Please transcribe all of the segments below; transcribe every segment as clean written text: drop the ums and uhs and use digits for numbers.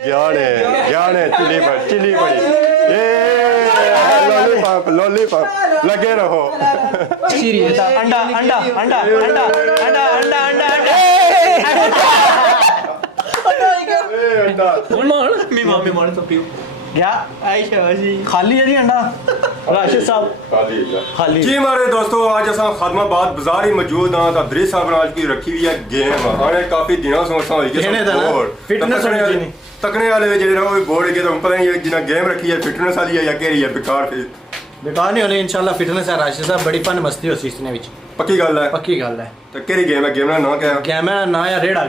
ज्ञान है चिली पड़ी ये लॉलीपॉप लगे रहो। सीरियस अंडा अंडा अंडा अंडा अंडा अंडा अंडा क्या खाली है जी अंडा राशिद साहब खाली जी हमारे दोस्तों आज असा खादमाबाद बाजार ही मौजूद हाँ तो दरी साहब आज की रखी हुई है गेम आने काफी दिनों से असा होई कि तकने वाले जेडे वो बोर्ड के तो पता नहीं जिन्हें गेम रखी है फिटनेस वाली है या केरी है बेकार नहीं होने इंशाल्लाह फिटनेस है राशिद साहब बड़ी फन मस्ती हो इसने विच पक्की गल है तो केरी गेम है गेम ना नाम क्या है गेम है ना या रेड़ा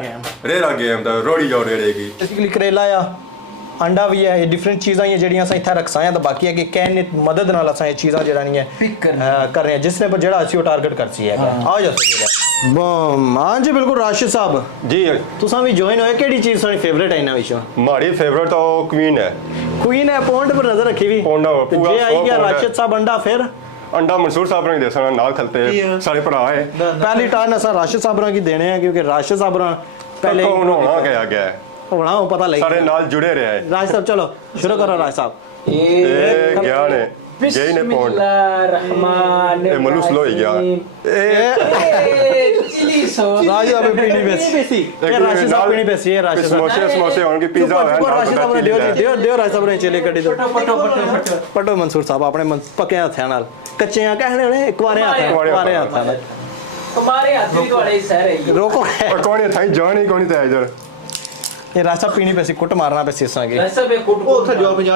गेम तो रोड़ी जाओ रेड़े की बेसिकली करेला या अंडा भी है ये डिफरेंट चीज़ां ये जड़ियां असां इत्थे रखसां तो बाकी है कि कहने मदद नाल असां ये चीज़ां जड़ानियां कर रहे हैं जिसने पर जड़ा असी वो टारगेट करसी है आ जाओ बम हां जी बिल्कुल राशिद साहब जी तुसां भी ज्वाइन होए केड़ी चीज़ साडी फेवरेट है इना विचों हमारी फेवरेट तो क्वीन है पॉइंट पर नजर रखी हुई पौंड जे आई गया राशिद साहब अंडा फिर अंडा मंसूर साहब ने देसा नाल खलते सारे भरा है पहली टार्न असां राशिद साहब की देने हैं क्योंकि राशिद साहब पहले होना गया है होना पता लग सारे नाल जुड़े रहे हैं राज साहब चलो शुरू करो राज साहब ये ज्ञान है गई ने पौंड ए मलूस लो ही गया चिली सॉस राज साहब पीनी बेसी ये राशिद साहब पीनी बेसी है राशिद साहब समोसे उनकी पिज्जा है राशिद साहब ने दियो राज साहब ने चले कड़ी दो पटो मंसूर साहब अपने पके हत्थां नाल कच्चे आ कहने ने एक बारे हत्थां नाल हमारे हाथ भी थोड़े सह रही रोको कौन है थाई जान ही कौन था इधर ये राज साहब पीनी बेसी कुट मारना बेसी सागे ऐसा बे कुट उथे जवाब जा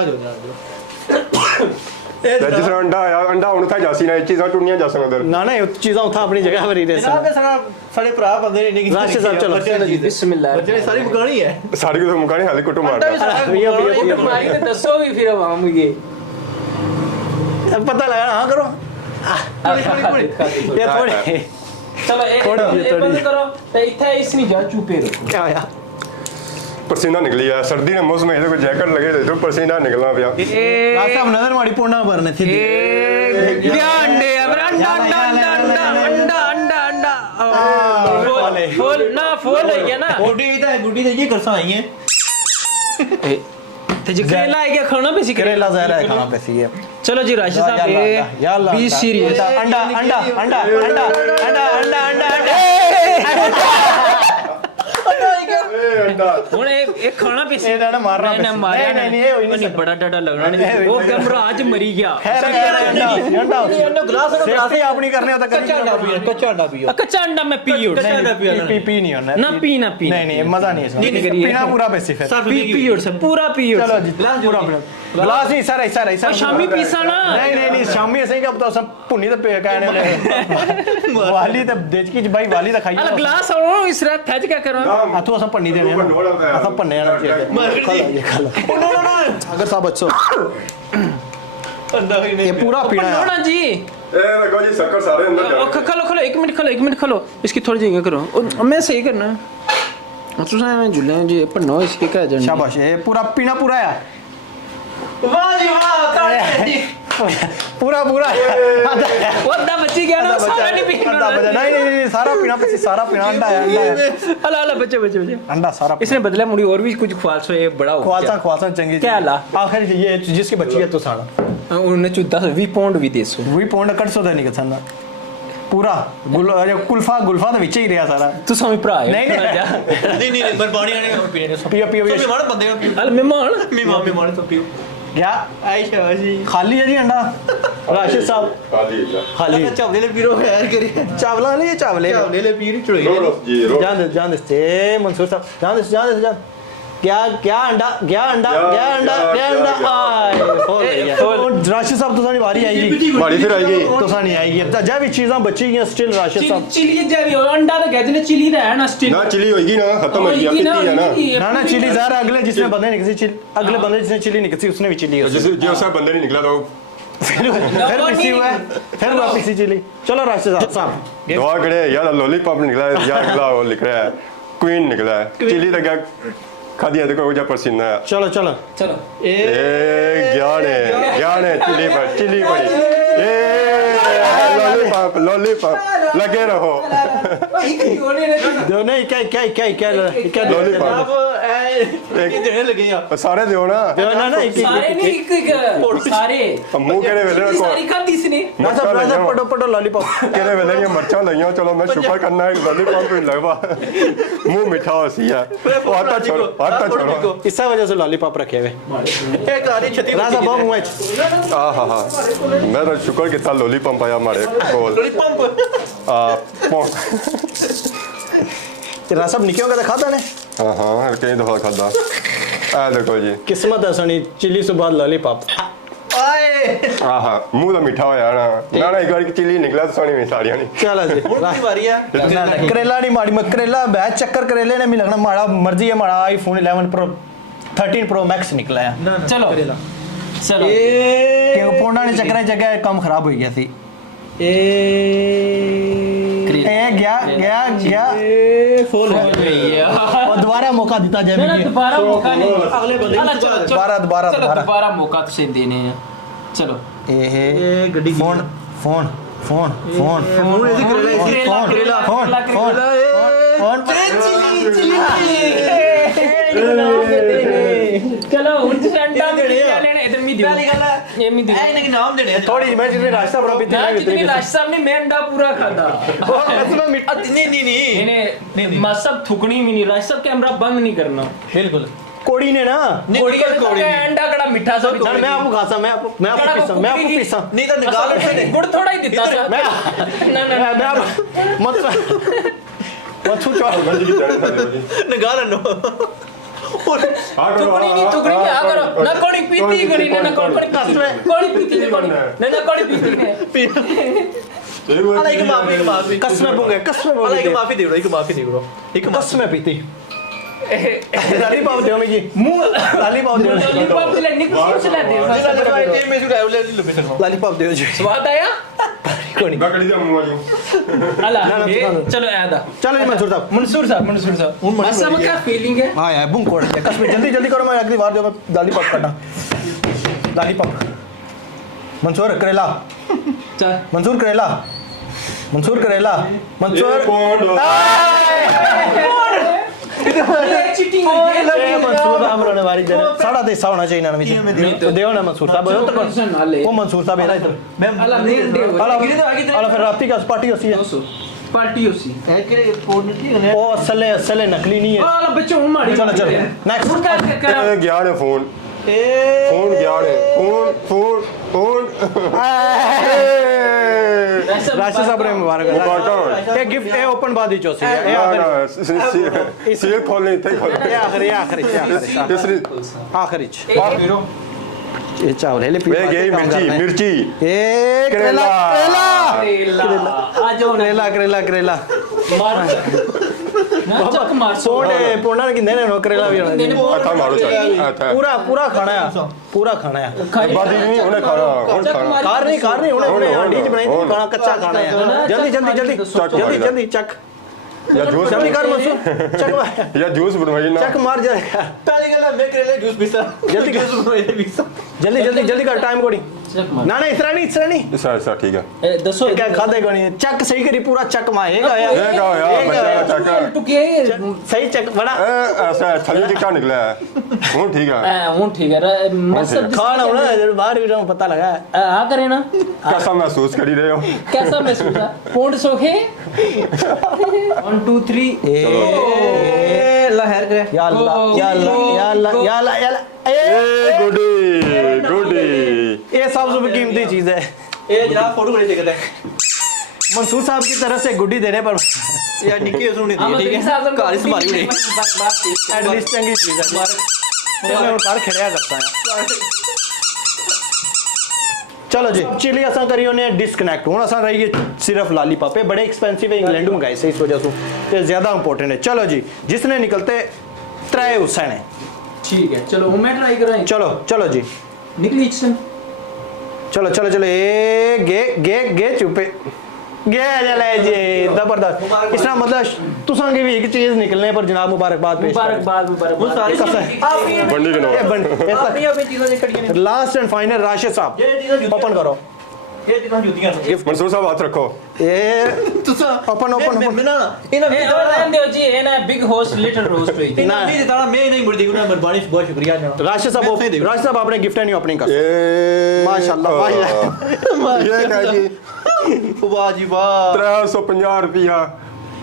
जिस अंडा आया अंडा उन था जासी ना चीज़ां टुनियां जा सकदर ना ना चीज़ां उठा अपनी जगह पर ही रह जनाब साढ़े भरा बंदे ने नहीं राशिद साहब चलो बिस्मिल्लाह बच्चे सारी मुकानी है सारी को मुकाने हाली कुटु मार तुम्हारी तो दसो भी फिर अब हम ये पता लगा हां करो ये थोड़ी चलो एक बंद करो तो इथे इसनी जा चुपे रहो क्या यार पसीना निकली है सर्दी ने मौसम में कोई जैकेट लगे तो पसीना निकलना पिया राज साहब नजर माड़ी पोना भरने थी क्या अंडे अंडा अंडा अंडा अंडा अंडा अंडा फुल ना फुल है क्या ना गुड्डी तो ये करसा आई है ते जो करेला है क्या खाना पे सीख करेला ज़ाहिर है खाना पे सी है चलो जी राशिद साहब या अल्लाह बी सीरियस अंडा अंडा अंडा अंडा अंडा अंडा अंडा ਹੁਣ ਇਹ ਖਾਣਾ ਪੀ ਸੀ ਇਹਦਾ ਨਾ ਮਾਰਨਾ ਨਹੀਂ ਮਾਰਿਆ ਨਹੀਂ ਇਹ ਹੋਈ ਨਹੀਂ ਬੜਾ ਡਾਡਾ ਲੱਗਣਾ ਨਹੀਂ ਉਹ ਕਮਰਾ ਅੱਜ ਮਰੀ ਗਿਆ अंडा गिलास से अपनी करने होता कच्चा अंडा पियो कच्चा अंडा मैं पी उठ पी नहीं होना ना पी नहीं नहीं मजा नहीं है इसमें पीना पूरा बेसी फिर पी उठ सब पूरा पी उठ चलो जी पूरा गिलास ही सारा ऐसा शामी पीसा ना नहीं शामी ऐसे ही कब तो सब पुनी तो पे कहने वाले वाली तो देख की भाई वाली तो खाई अरे गिलास और इस रात थज क्या करो आ तो सब पन्नी देने सब पन्ने आना चाहिए अगर सब अच्छो ये पूरा पीना है ना जी ए देखो जी शक्कर सारे अंदर जा खलो एक मिनट खलो इसकी थोड़ी जगह करो मैं सही करना तुसा मैं जुले जी पन्नो इसकी क्या जन शाबाश ये पूरा पीना पूरा है वाह जी वाह ताड़ी पूरा वड्डा बच्ची गया ना सारा नहीं पीना नहीं सारा पीना अंडा है अला बच्चे अंडा सारा इसने बदला मुड़ी और भी कुछ ख्वालसो ये बड़ा हो ख्वालसा चंगी क्या ला आखिर ये जिसकी बच्ची है तो सारा उन्हें 20 पाउंड भी देसो वही पाउंड कट सो दा नहीं कथना पूरा गुल्फा तो विच ही रहा सारा तू स्वामी भरा है नहीं बरबानी आने पीने पियो मेहमान बंदे पियो अल मेहमान तो पियो क्या आयशा जी खाली है जी अंडा राशिद साहब खाली चावले ले पीरो यार करिए चावला नहीं चावले ले पीर चढ़ोई जान दे मंसूर साहब जान दे क्या अंडा राशिद साहब तो सानी बारी आएगी बारी फिर आएगी तो सानी आएगी जब भी चीज़ां बची गई स्टिल राशिद साहब चिली जब अंडा तो कहते हैं चिली रहा है ना स्टिल ना चिली होगी ना खत्म हो गई पिटी है ना चिली ज़ाहिर अगले जिसने बंदे नहीं किसी अगले बंदे जिसने चिली नहीं किसी उसने भी चिली जो सब बंदे नहीं निकला तो फिर किसी हुआ फिर वापस चिली चलो राशिद साहब दुआ करे यार लॉलीपॉप निकला है या अगला वो लिख रहा है क्वीन निकला है चिली तो क्या खादी है देखो जब पसीना है चलो ए ज्ञान है चिली पड़ी ये लॉलीपॉप लगे रहो नहीं क्या लॉलीपॉप देने लगे यार सारे दियो ना ना एक सारे नहीं एक सारे मुंह केड़े वेले को सारी खाती इसने राजा पटो पटो लॉलीपॉप केड़े वेले ये मरचा लईयो चलो मैं शुक्र करना है लॉलीपॉप पे लगवा मुंह मीठा होसी है आटा छोड़ो इस वजह से लॉलीपॉप रखे हुए एक आरी छती राजा बहुत मुंह है हाँ मैं तो शुक्र कितना लॉलीपॉप आया हमारे कोल राजा सब निकियों का खाता ने हाँ कई दफा खादा आ देखो जी किस्मत है सनी चिली से बाद लॉलीपॉप हाँ मुंह तो मीठा होया ना एक बार चिली निकला तो सोनी में साड़ियां नहीं चलो जी की बारी है करेला नहीं माड़ी मत करेला बैच चक्कर करेले ने मिलना माड़ा मर्जी है माड़ा आईफोन 11 प्रो 13 प्रो मैक्स निकला है चलो चलो क्योंकि पोंडा ने चक्कर जगह कम खराब हो गया थी गया फुल हो गई और दोबारा मौका दिता जाए ना दोबारा मौका नहीं अगले बंदे दोबारा मौका तुझे देने हैं चलो ये गड्डी फोन फोन फोन फोन मुंह ऐसे करेला फोन फोन फोन चलो अंडा लेने इधर मी दियो ये मी दियो इनके नाम देने थोड़ी मैं जितनी रास्ता बड़ा पीते ना जितनी लाश साहब ने मैं अंडा पूरा खाता इसमें मिठा नहीं इन्हें मसब थुकनी भी नहीं राश साहब कैमरा बंद नहीं करना बिल्कुल कोड़ी ने ना कोड़ी अंडा कड़ा मीठा सा मैं आपको खाता मैं आपको पीसा नहीं तो निकाल गुड़ थोड़ा ही देता था मैं ना मत छूचो निकाल नो थुकनी नहीं आ करो ना कोड़ी पीती गड़ी ना कोड़ी पीती नहीं कोड़ी ना कोड़ी पीती है अला एक माफी कसमें बोंगे अला एक माफी दे दो एक कसमें पीती लॉलीपॉप दो मुझे मुंह लॉलीपॉप दो लॉलीपॉप ले निकल चला दे लॉलीपॉप दो जी स्वाद आया कोनी गकड़ी दे मुंह वाली अला चलो आदा चलो जी मंसूर साहब मसब का फीलिंग है हां यार बुम कोड़ कसमें जल्दी करो मैं अगली बार जो मैं लॉलीपॉप काटा लॉलीपॉप मंसूर करेला चल मंसूर करेला मंसूर चीटिंग मंसूर साहब रोने वाली जगह साढ़ा देसा होना चाहिए ना मुझे देओ ना मंसूर साहब वो मंसूर साहब है इधर मैं अला नहीं अला फिर रात की पार्टी होती है पार्टी होसी है के फोन नहीं ओ असले नकली नहीं है अला बच्चों मारी चलो नेक्स्ट ए गया ने फोन गया ने फोन राशि साहब रे मुबारक ये गिफ्ट ये ओपन बादी चोसी है ये खोलने थे ये आखिरी ये चावल है ले वे गई मिर्ची ए करेला आ जाओ करेला ना चक मार सो पोंडा की देने नो करेला भी अच्छा मारो चल पूरा खाना है बादी नहीं उन्हें खाना कार नहीं उन्हें डीज बनाई थी खाना कच्चा खाना है जल्दी चक या जूस जल्दी कर मंसूर चक या जूस बनवाइए ना चक मार जाएगा पहली गल मैं करेले जूस पीसा जल्दी कर टाइम कोडी ना इस तरह नहीं सर ठीक है दसो क्या खादे कोनी चक सही करी पूरा चक मारेगा यार ये गाओ यार बच्चा चक तू के सही चक बड़ा ऐसा थली टिक्का निकला है हूं ठीक है हूं ठीक है मसब खाना होना बाहर भी पता लगा आ करे ना कैसा महसूस कर रहे हो कैसा महसूस है पोंड सोखे 1 2 3 ए लहर करे या अल्लाह ए गुडी ये सबसे कीमती चीज है ए जनाब फोटो खींच सकते हैं मंसूर साहब की तरफ से गुड्डी देने पर यार निक्की उसने नहीं दी ठीक है कार संभाली नहीं एटलीस्ट चंगी चीज है मैं कार खड़िया करता है चलो जी चिली असा करियो ने डिस्कनेक्ट हुन असा रही सिर्फ लॉलीपॉप है बड़े एक्सपेंसिव है इंग्लैंड में गाइस इस वजह से ये ज्यादा इंपॉर्टेंट है चलो जी जिसने निकलते त्रै हुसैन है ठीक है चलो मैं ट्राई कराएं चलो जी निकली इचन चलो ए गे चुपे गे चले जी जबरदस्त इसका मतलब तुसा की भी एक चीज निकलने पर जनाब मुबारकबाद पेश वो सारी बंडी के नो लास्ट एंड फाइनल राशिद साहब ओपन करो ਇਹ ਦਿਨਾਂ ਜੁੱਤੀਆਂ ਮਨਸੂਰ ਸਾਹਿਬ ਹੱਥ ਰੱਖੋ ਇਹ ਤੁਸੀਂ ਓਪਨ ਨਾ ਇਹਨਾਂ ਇਹ और रहने दो जी ये ना बिग होस्ट लिटिल रोस्ट हुई ਇਹਨਾਂ ਨਹੀਂ ਦਿੱਤਾ ਮੈਂ ਨਹੀਂ ਮੁੜਦੀ ਉਹਨਾਂ ਮਿਹਰਬਾਨੀ ਬਹੁਤ ਸ਼ੁਕਰੀਆ ਜਨਾਬ राशिद साहब आपने गिफ्ट नहीं ओपनिंग कर ਇਹ माशाल्लाह वाह ਇਹ ਕਹ ਜੀ ਵਾਹ ਜੀ ਵਾਹ 350 ਰੁਪਿਆ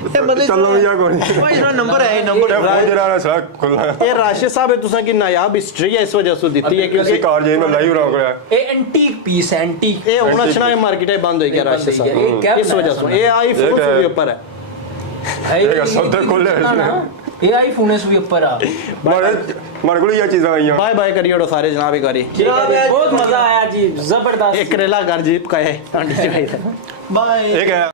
चलो या कोई ਭਾਈ ਇਹਦਾ ਨੰਬਰ ਹੈ ਨੰਬਰ फोन जरा सा खुलना ये राशिद साहब तुसा की नायाब हिस्ट्री है इस वजह से दी है किसी कार जे में लाइव रहा गया ये एंटीक पीस है एंटीक ये होना छना मार्केट बंद हो गया राशिद ये साहब क्या इस वजह से ये आईफोन से भी ऊपर है ये सौदे खोले ये आईफोन से भी ऊपर आ मारे को ये चीजें आई हैं बाय बाय करिए सारे जनाब एक बारी बहुत मजा आया जी जबरदस्त एक करेला घर जीप का है आंटी जी भाई ਬਾਏ एक है